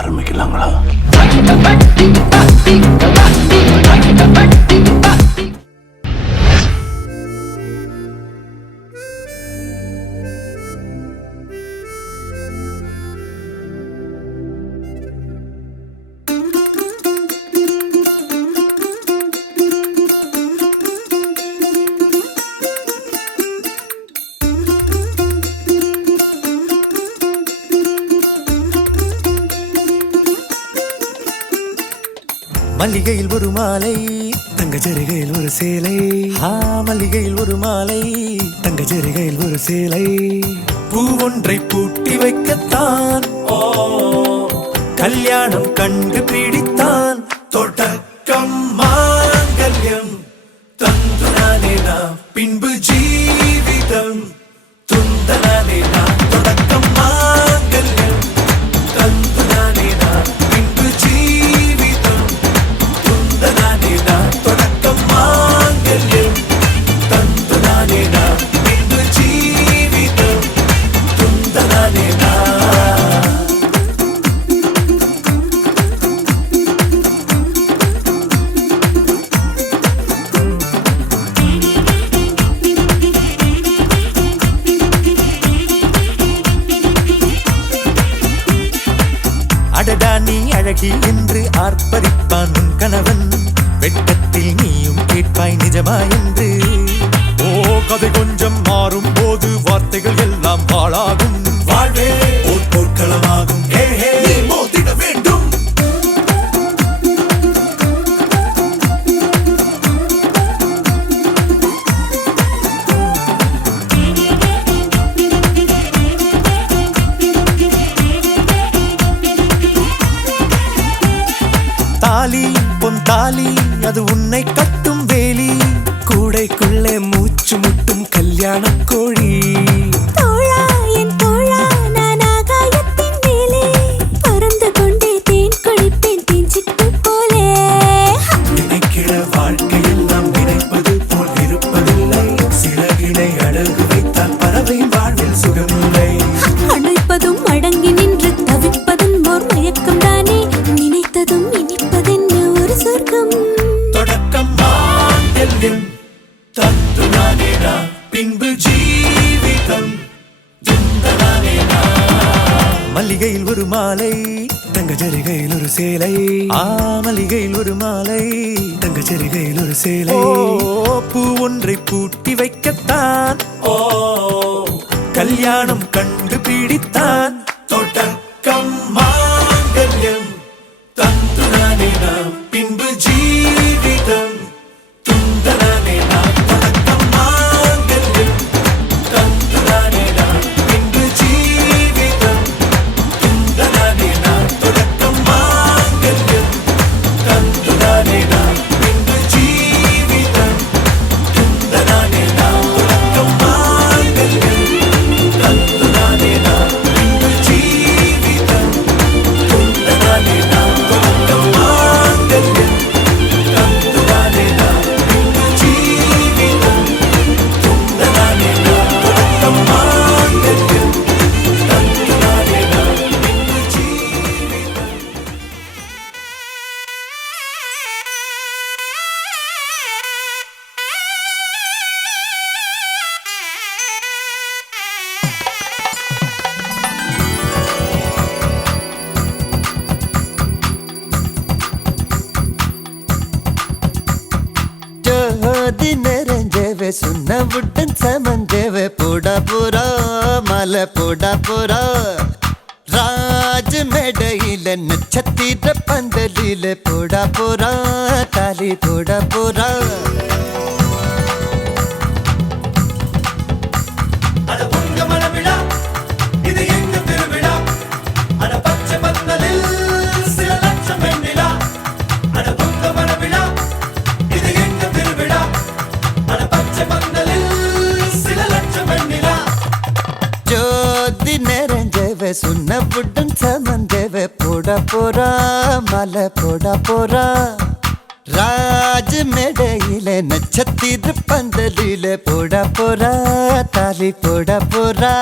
ஆரம்பிக்கலாங்களா? மல்லிகையில் ஒரு மாலை, தங்க ஜரிகையில் ஒரு சேலை. மல்லிகையில் ஒரு மாலை, தங்க ஜரிகையில் ஒரு சேலை. பூ ஒன்றை பூட்டி வைக்கத்தான் கல்யாணம் கண்டு பிடித்தான். தொடக்கம் மாங்கல்யம் தந்துனானே நாம், பின்பு ஜீவிதம் துந்தனானே நாம். தொடக்கம் மாங்கல்யம் தந்துனானே நாம், பின்பு ஜீவிதம் துந்தனானே நாம். தொடக்கம் மாங்கல்யம் தந்துனானே நாம், பின்பு ஜீவிதம் துந்தனானே நாம். அடடா நீ அழகி என்று ஆர்ப்பரிப்பான் உன் கணவன். வெட்கத்தில் நீயும் கேட்பாய் நிஜமா என்று. கதை கொஞ்சம் மாறும் போது வார்த்தைகள் எல்லாம் பாழாகும். வாழ்வே ஓர் போர்க்களமாகும். மோதிட வேண்டும். தாலி பொன் தாலி, அது உன்னை கட்டும் வேலி. கூடைக்குள்ளே மூச்சு முட்டும் கல்யாண கோழி. தோழா என் தோழா, நான் ஆகாயத்தின் மேலே பறந்து கொண்டே தேன் குடிப்பேன் தேஞ்சிட்டு போலே. நினைக்கிற வாழ்க்கையில் நாம் நினைப்பது போல் இருப்பதில்லை. சிறகினை அழகு வைத்தால் பறவை வாழ்வில் சுகமில்லை. அணைப்பதும் அடங்கி நின்று தவிப்பதும் ஓர் மயக்கம் தானே. நினைத்ததும் இனிப்பதென்ன ஒரு சொர்க்கம். தொடக்கம் மாங்கல்யம் தந்துனானே நாம், பின்பு ஜீவிதம் துந்தனானே நாம். மல்லிகையில் ஒரு மாலை, தங்க ஜரிகையில் ஒரு சேலை. மல்லிகையில் ஒரு மாலை, தங்க ஜரிகையில் ஒரு சேலை. பூ ஒன்றை பூட்டி வைக்கத்தான் கல்யாணம் கண்டு பிடித்தான். தொடக்கம் மாங்கல்யம் தந்துனானே நாம், பின்பு ஜீவிதம் துந்தனானே நாம். தொடக்கம் மாங்கல்யம் தந்துனானே நாம், பின்பு ஜீவிதம் துந்தனானே நாம். தொடக்கம் மாங்கல்யம் தந்துனானே நாம், பின்பு ஜீவிதம் துந்தனானே நாம். தொடக்கம் மாங்கல்யம் தந்துனானே நாம், பின்பு ஜீவிதம் துந்தனானே நாம். தொடக்கம் மாங்கல்யம் தந்துனானே நாம், பின்பு ஜீவிதம் துந்தனானே நாம். தொடக்கம் மாங்கல்யம் தந்துனானே நாம், பின்பு ஜீவிதம். ஜோதி நிறைஞ்சவே சுண்ணவுடன் சமஞ்சவே போடா போரா மலை போடா போரா. ராஜ் மேடையில நட்சத்திர பந்தலில போடா போரா தாலி போடா போரா. ஜோதி நிறைஞ்சவே சுண்ணவுடன் சமந்தவே போடா போரா மலை போடா போரா. ராஜ் மேடையில நட்சத்திர பந்தலில போடா போரா தாலி போடா போரா.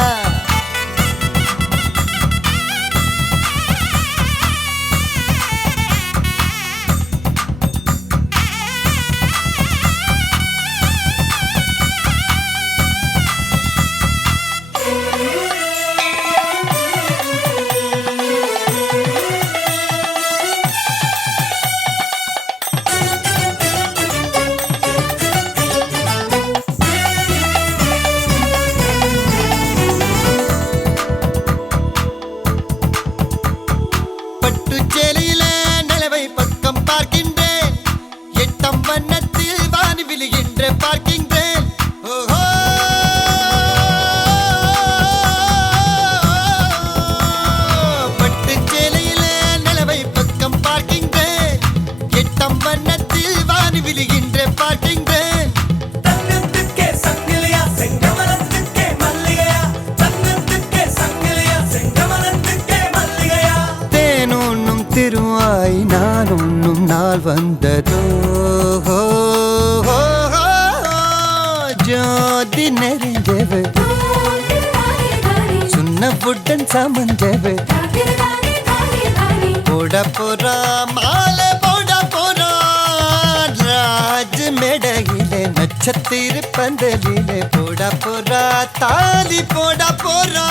பட்டு சேலையில நிலவை பக்கம் பார்க்கின்றேன் எட்டம் வண்ணத்தில் வானி விழுகின்ற பார்க்கின்றேன் ஓஹோ பட்டு சேலையில நிலவை பக்கம் பார்க்கின்றேன் எட்டம் வண்ணத்தில் வானி விழுகின்ற பார்க்கின்றேன் தங்கத்துக்கே சங்கிலியா செங்கமலத்துக்கே மல்லிகையா தங்கத்துக்கே சங்கிலியா செங்கமலத்துக்கே மல்லிகையா தேனொன்னும் திருவாய் நான் உண்ணும் நாள் வந்ததோ ஜோதி நெறிஞ்சவு சுண்ணப்புடன் சமஞ்சவு போட போறா மாலை போட போறா ராஜ மேடையிலே நட்சத்திர பந்தலிலே போட போறா தாலி போட போறா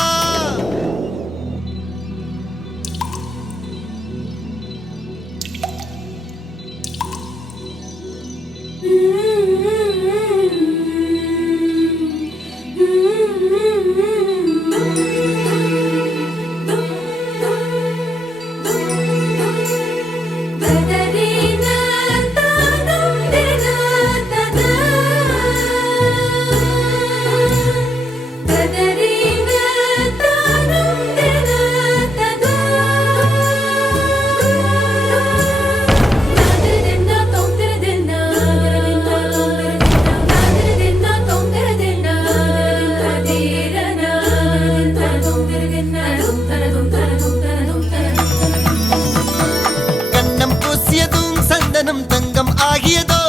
தங்கம் ஆகியதோ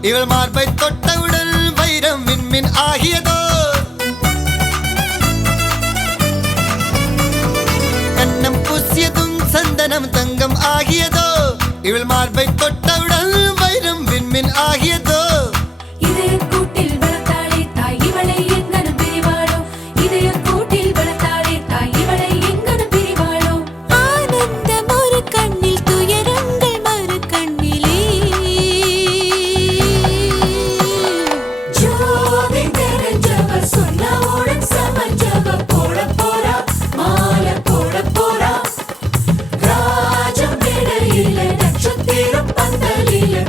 இவள் மார்பை தொட்டவுடன் வைரம் விண்மின் ஆகியதோ கண்ணம் பூசியதும் சந்தனம் தங்கம் ஆகியதோ இவள் மார்பை தொட்டவுடன் வைரம் விண்மின் ஆகியதோ நட்சத்திரம் பந்தலிலே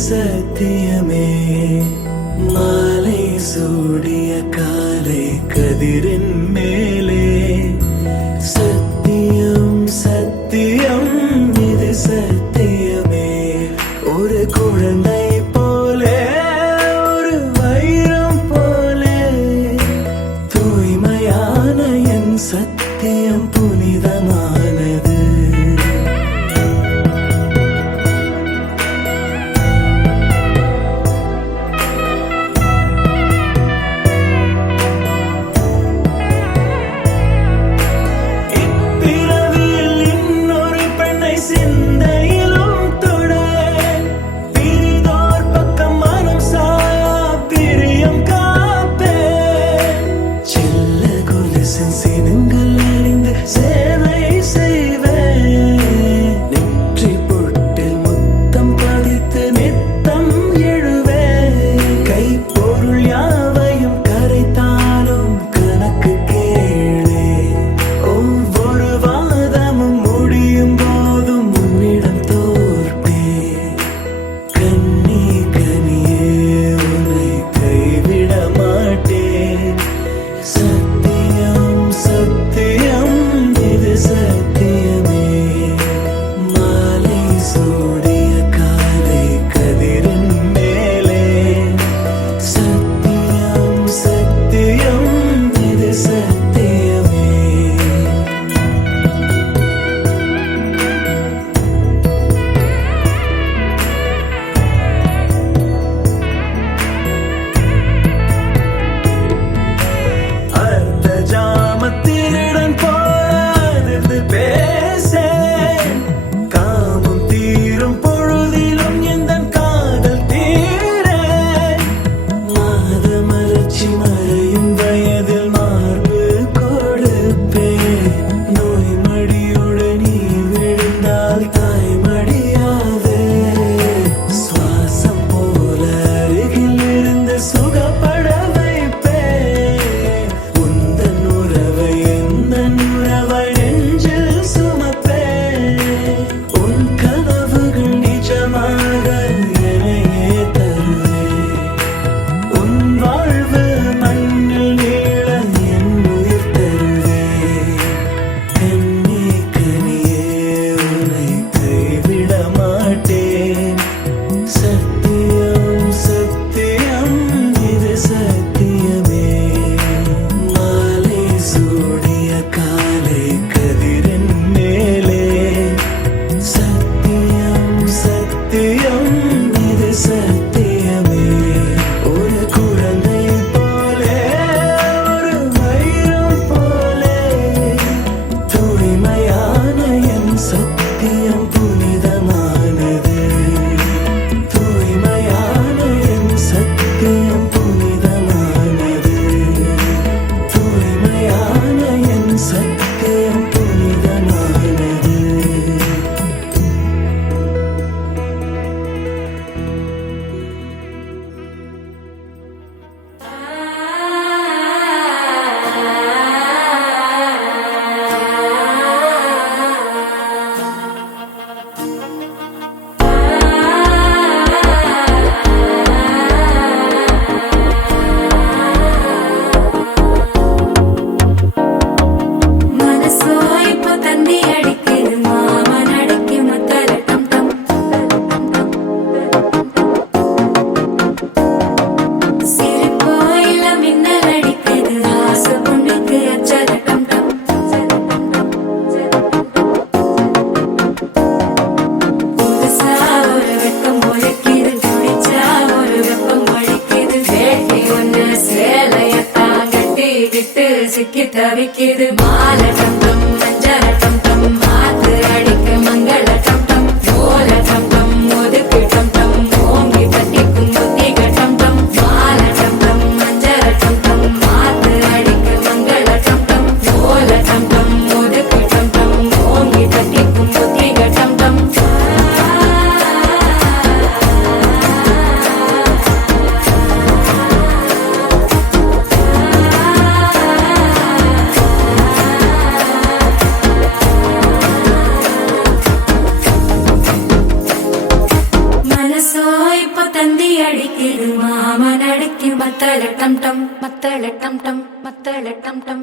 சத்தியமே மாலை சூடிய காலை கதிரின் மேலே சத்தியம் சத்தியம் இது சத்தியமே ஒரு குழந்தை போலே ஒரு வைரம் போலே தூய்மையான என் சத்தியம் புனிதமானது இப்பிறவியில் இன்னொரு பெண்ணை சிந்தையிலும் தொட பிரிதோர் பக்கம் மனம் சாயா பிரியம் காப்பே செல்ல கொலுசின் சினங்கள் அறிந்து சேவை செய்வேன் நெற்றி பொட்டில் முத்தம் பதித்து நித்தம் எழுவேன் கைப்பொருள் யாவையும் கரைத்தாலும் கணக்கு கேளே ஒவ்வொரு வாதமும் முடியும் போதும் உன்னிடம் தோற்பே கண்ணி கனியே உன்னை கைவிட மாட்டேன் சத்தியம் சத்தியம் இது சத்தியமே மாலை சூடிய காலை கதிரின் மேலே சத்தியம் சத்தியம் இது சத்தியமே அர்த்த ஜாமத்தினுடன் போராது பேசேன் காமம் தீரும் பொழுதிலும் எந்தன் காதல் தீரேன் மாதமலர்ச்சி மறையும் வயதில் மார்பு கொடுப்பேன் நோய் மடியோடு நீ விழுந்தால் தாய்மடியாவே சுவாசம் போல அருகில் இருந்து சுகப்பட வைப்பேன் உந்தன் உறவை எந்தன் உறவை நெஞ்சில் சுமப்பேன் உன் கனவுகள் நிஜமாக என்னையே தருவேன் உன் வாழ்வு மண்ணில் நீள என் உயிர் தருவேன் கண்ணி கனியே உன்னை கைவிட மாட்டேன் சத்தியம் சத்தியம் இது சத்தியமே மாலை சூடிய காலை கதிரின் மேலே சத்தியம் சத்தியம் இது சத்தியமே ஒரு குழந்தை போலே ஒரு வைரம் போலே தூய்மையான என் சத்தியம் புனிதமானது தூய்மையான என் சத்தியம் புனிதமானது தூய்மையான என் சத்தியம் புனிதமானது மத்தள டம் டம் மத்தள டம் டம் மத்தள டம் டம்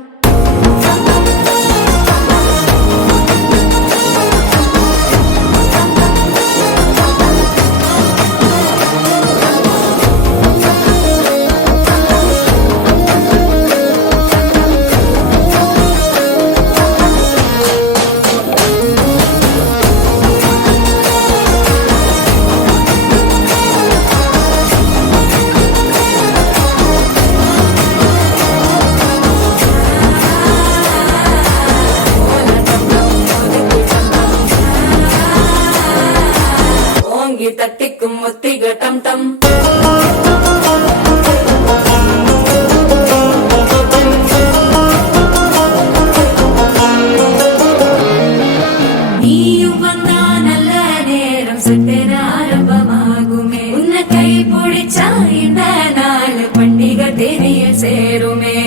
தட்டிக்கும் ஒத்திக டம் டம் நீயும் வந்தா நல்ல நேரம் சித்திர ஆரம்பமாகுமே உன்னை கை பிடிச்சா இந்த நாள் பண்டிகை தெரிய சேருமே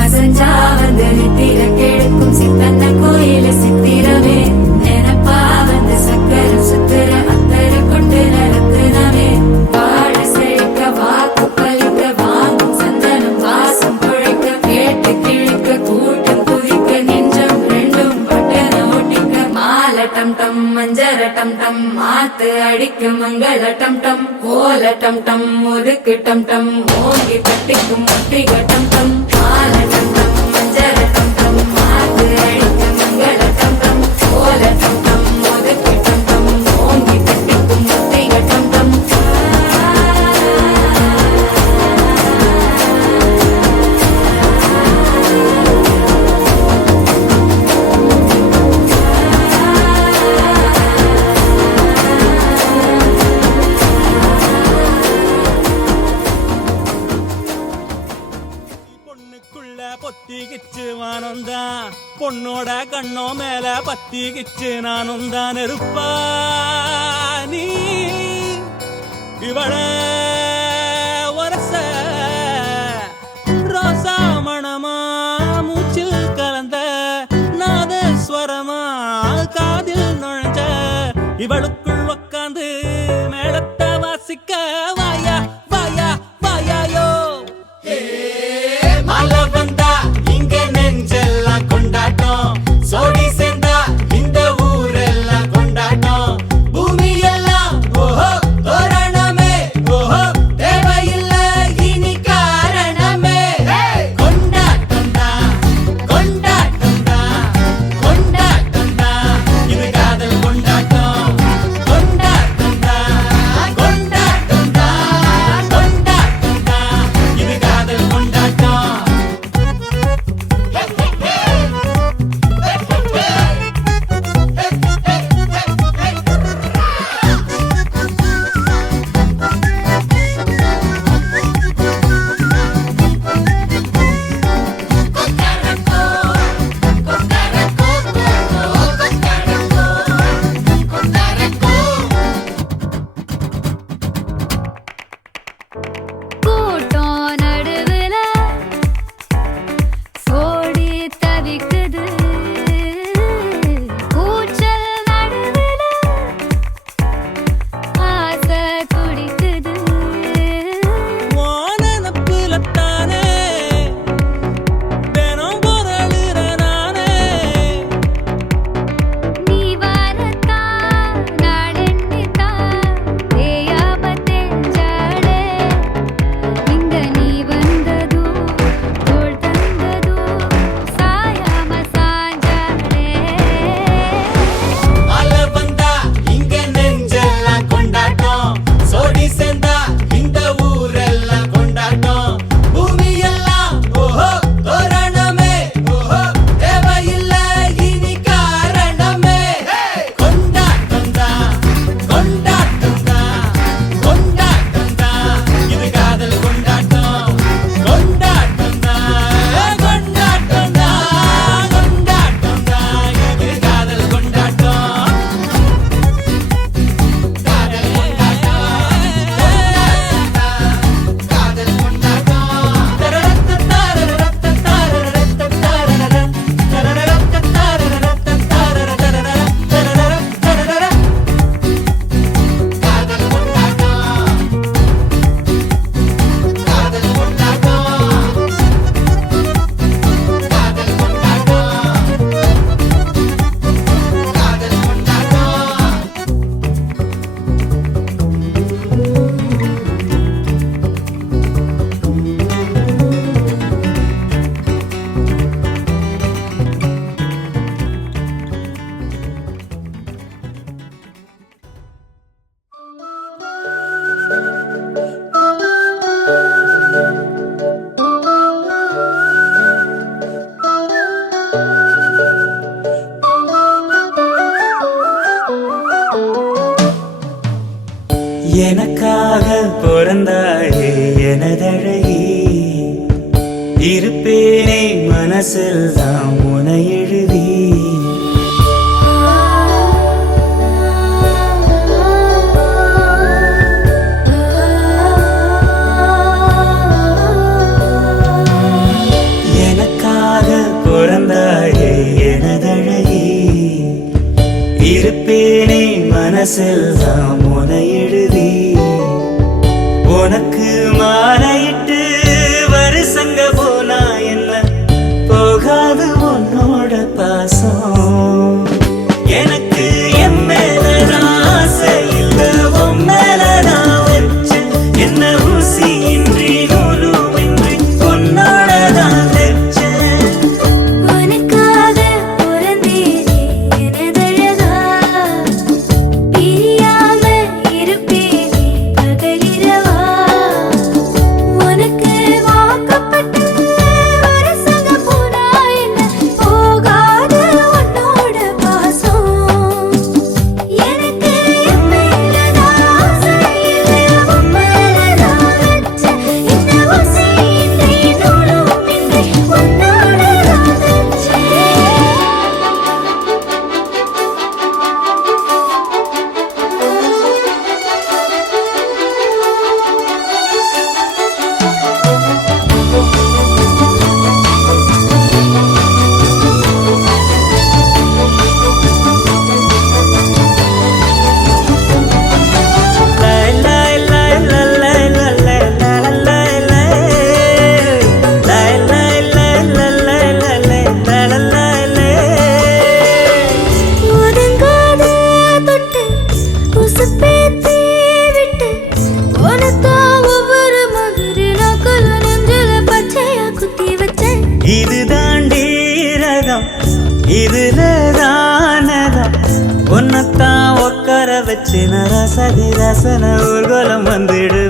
அசஞ்சா வந்து நித்திர கெடுக்கும் சித்தன்ன கோயில சித்திரமே நினைப்பா வந்து சக்கர சுத்திர அத்தர கொண்டு நடத்துனவே வாழ செழிக்க வாக்கு பலிக்க வாங்கும் சந்தனம் வாசம் குழைக்க கேட்டு கிழிக்க கூட்டம் குதிக்க நெஞ்சம் ரெண்டும் பட்டன ஒட்டிக்க மாலை டம் டம் மஞ்சர டம் டம் மாத்து அடிக்க மங்கள டம் டம் கோல டம் டம் ஒதுக்கு டம் டம் ஓங்கி தட்டிக்கும் ஒத்திக டம் டம் மாலை டம் டம் மஞ்சர டம் டம் மாத்து அடிக்க மங்கள டம் டம் கோல டம் டம் ஒதுக்கு டம் டம் ஓங்கி தட்டிக்கும் ஒத்திக டம் டம் பொண்ணுக்குள்ள பொத்திக்கிச்சு வானந்தா பொண்ணோட கண்ணோ மேல பத்திக்கிச்சு நானும் தான் நெருப்பா நீ இவள வரச ரோசா மணமா மூச்சில் கலந்த நாதஸ்வரமா காதில் நுழைஞ்ச இவளுக்குள் உக்காந்து மேளத்தை வாசிக்க வாயா வாயா வாயாயோ மழை வந்தா இங்க நெஞ்செல்லாம் கொண்டாட்டம் சோடி சேர்ந்தா இந்த ஊரெல்லாம் கொண்டாட்டம் பூமி எல்லாம் ஓஹோ தோரணமே ஓஹோ தேவையில்லை இனி காரணமே கொண்டாட்டம் தான் கொண்டாட்டம் தான் கொண்டாட்டம் தான் இது காதல் கொண்டாட்டம் எனக்காக பிறந்தாயே எனதழகி இருப்பேனே மனசில் தான் உனை எழுதி எனக்காக பிறந்தாயே எனதழகி இருப்பேனே மனசில் தான் உனை எழுதி உனக்கு மாலையிட்டு வருஷங்க போனா என்ன போகாது உன்னோட பாசம் எனக்கு என் மேலதான் ஆசை இல்ல உன் மேலதான் வச்சேன் என்ன ஊசி இன்றி நூலுமின்றி உன்னோடதான் வச்சேன் உனக்காக பிறந்தேனே எனதழகா பிரியாம இருப்பேனே பகலிரவா உனக்கு வாக்கப்பட்ட வருஷங்க போனா என்ன போகாது உன்னோட பாசம் எனக்கு என் மேலதான் ஆசை இல்லை உன் மேலதான் வச்சேன் என்ன ஊசி இன்றி நூலுமின்றி உன்னோடதான் வச்சேன் ஒதுங்காத தொட்டு உசுப்பேத்தி விட்டு உனக்கா ஒவ்வொரு மாதிரி நாக்குல நெஞ்சில பச்சையா குத்தி வச்சேன் இது தாண்டி ரகம் இதுல தானதம் உன்னத்தான் உட்கார வச்சு ரசதி ரசன ஊர்வலம் வந்துடு